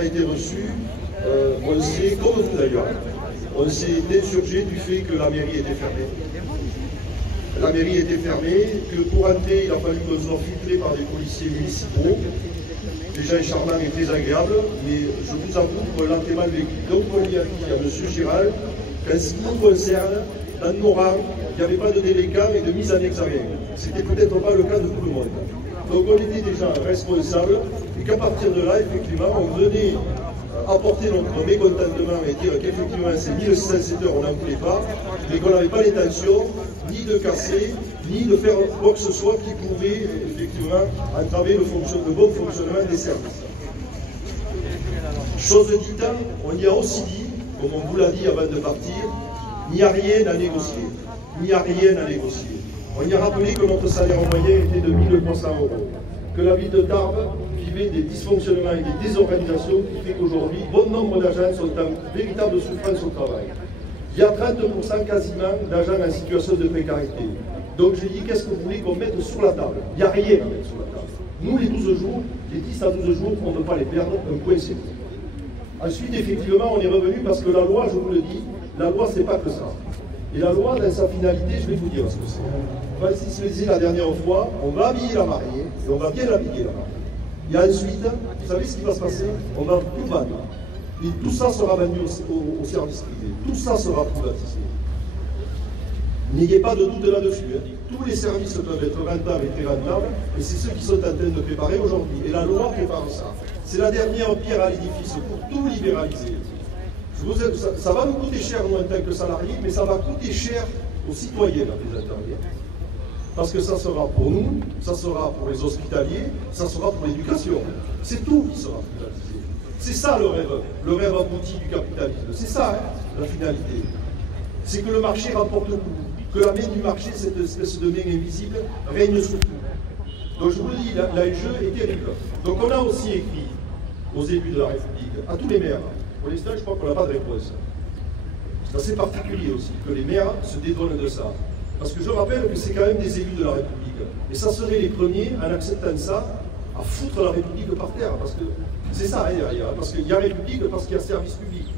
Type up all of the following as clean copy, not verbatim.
a été reçu, on s'est, comme vous d'ailleurs, on s'est insurgé du fait que la mairie était fermée. La mairie était fermée, que pour entrer, il a fallu qu'on soit filtré par des policiers municipaux. Des gens charmants et très agréables, mais je vous avoue que l'entraînement de l'équipe. Donc on lui a dit à M. Gérald qu'en ce qui nous concerne, dans nos rangs, il n'y avait pas de délinquants et de mise en examen. C'était peut-être pas le cas de tout le monde. Donc on était déjà responsables et qu'à partir de là, effectivement, on venait apporter notre mécontentement et dire qu'effectivement ces 1607 heures, on n'en voulait pas, mais qu'on n'avait pas l'intention ni de casser, ni de faire quoi que ce soit qui pouvait effectivement entraver le bon fonctionnement des services. Chose dite, on y a aussi dit, comme on vous l'a dit avant de partir, il n'y a rien à négocier. Il n'y a rien à négocier. On y a rappelé que notre salaire moyen était de 1 300 €, que la ville de Tarbes vivait des dysfonctionnements et des désorganisations qui fait qu'aujourd'hui, bon nombre d'agents sont en véritable souffrance au travail. Il y a 30% quasiment d'agents en situation de précarité. Donc je dis, qu'est-ce que vous voulez qu'on mette sur la table? Il n'y a rien à mettre sur la table. Nous, les 12 jours, les 10 à 12 jours, on ne peut pas les perdre, un point c'est tout. Ensuite, effectivement, on est revenu parce que la loi, je vous le dis, la loi, c'est pas que ça. Et la loi, dans sa finalité, je vais vous dire ce que c'est. Francis le disait la dernière fois, on va habiller la mariée, et on va bien l'habiller la mariée. Et ensuite, vous savez ce qui va se passer? On va tout vendre. Et tout ça sera vendu au service privé. Tout ça sera privatisé. N'ayez pas de doute là-dessus. Tous les services peuvent être rentables et très rentables, et c'est ceux qui sont en train de préparer aujourd'hui. Et la loi prépare ça. C'est la dernière pierre à l'édifice pour tout libéraliser. Ça va nous coûter cher, nous, en tant que salariés, mais ça va coûter cher aux citoyens, les intérieurs. Parce que ça sera pour nous, ça sera pour les hospitaliers, ça sera pour l'éducation. C'est tout qui sera privatisé. C'est ça le rêve abouti du capitalisme. C'est ça, hein, la finalité. C'est que le marché rapporte tout, que la main du marché, cette espèce de main invisible, règne sur tout. Donc je vous le dis, l'enjeu est terrible. Donc on a aussi écrit aux élus de la République, à tous les maires. Pour l'instant, je crois qu'on n'a pas de réponse. C'est assez particulier aussi que les maires se dédonnent de ça. Parce que je rappelle que c'est quand même des élus de la République. Et ça serait les premiers, en acceptant ça, à foutre la République par terre. Parce que c'est ça, hein, derrière. Parce qu'il y a République, parce qu'il y a service public.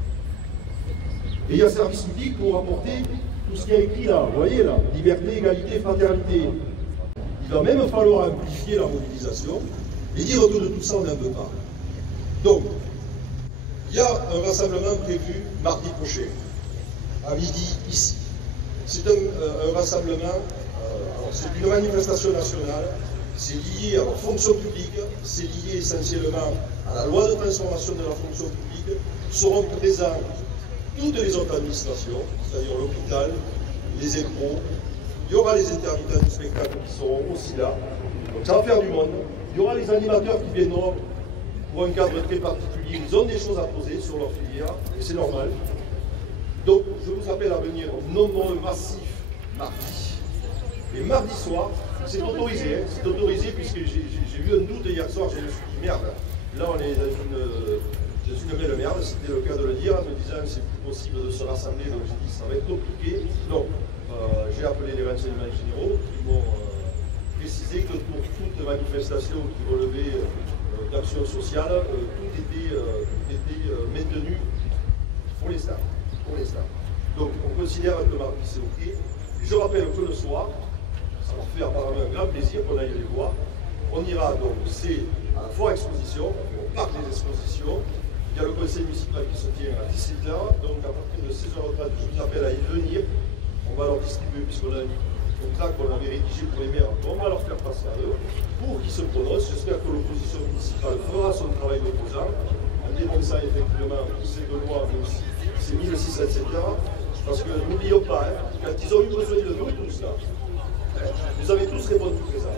Et il y a service public pour apporter tout ce qui est écrit là. Vous voyez là, liberté, égalité, fraternité. Il va même falloir amplifier la mobilisation et dire que de tout ça, on n'en veut pas. Donc, il y a un rassemblement prévu mardi prochain, à midi, ici. C'est un rassemblement, c'est une manifestation nationale, c'est lié à la fonction publique, c'est lié essentiellement à la loi de transformation de la fonction publique. Seront présents toutes les autres administrations, c'est-à-dire l'hôpital, les impôts. Il y aura les intermittents du spectacle qui seront aussi là. Donc ça va faire du monde. Il y aura les animateurs qui viendront pour un cadre très particulier. Ils ont des choses à poser sur leur filière, et c'est normal. Donc je vous appelle à venir nombreux, massif, mardi. Et mardi soir, c'est autorisé, hein, c'est autorisé puisque j'ai eu un doute hier soir, je me suis dit merde, là on est dans une belle merde, c'était le cas de le dire, en me disant c'est plus possible de se rassembler, donc j'ai dit ça va être compliqué. Donc j'ai appelé les renseignements généraux qui m'ont précisé que pour toute manifestation qui relevait d'action sociale, tout était maintenu pour l'instant. Donc on considère que mardi c'est ok. Et je rappelle que le soir, ça leur fait apparemment un grand plaisir qu'on aille les voir. On ira donc, c'est à la foire exposition, au parc des expositions. Il y a le conseil municipal qui se tient à 17h, donc à partir de 16h30, je vous appelle à y venir. On va leur distribuer, puisqu'on a un contrat qu'on avait rédigé pour les maires, on va leur faire passer à eux pour qu'ils se prononcent. J'espère que l'opposition municipale fera son travail d'opposant, en dénonçant effectivement ces deux lois, mais aussi ces 1607 heures. Parce que n'oublions pas, hein, quand ils ont eu besoin de nous tous là, vous avez tous répondu présent.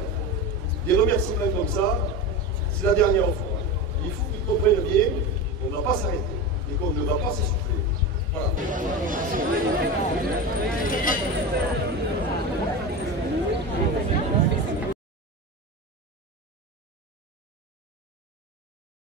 Des remerciements comme ça, c'est la dernière fois. Il faut qu'ils comprennent bien qu'on ne va pas s'arrêter et qu'on ne va pas s'essouffler. Voilà.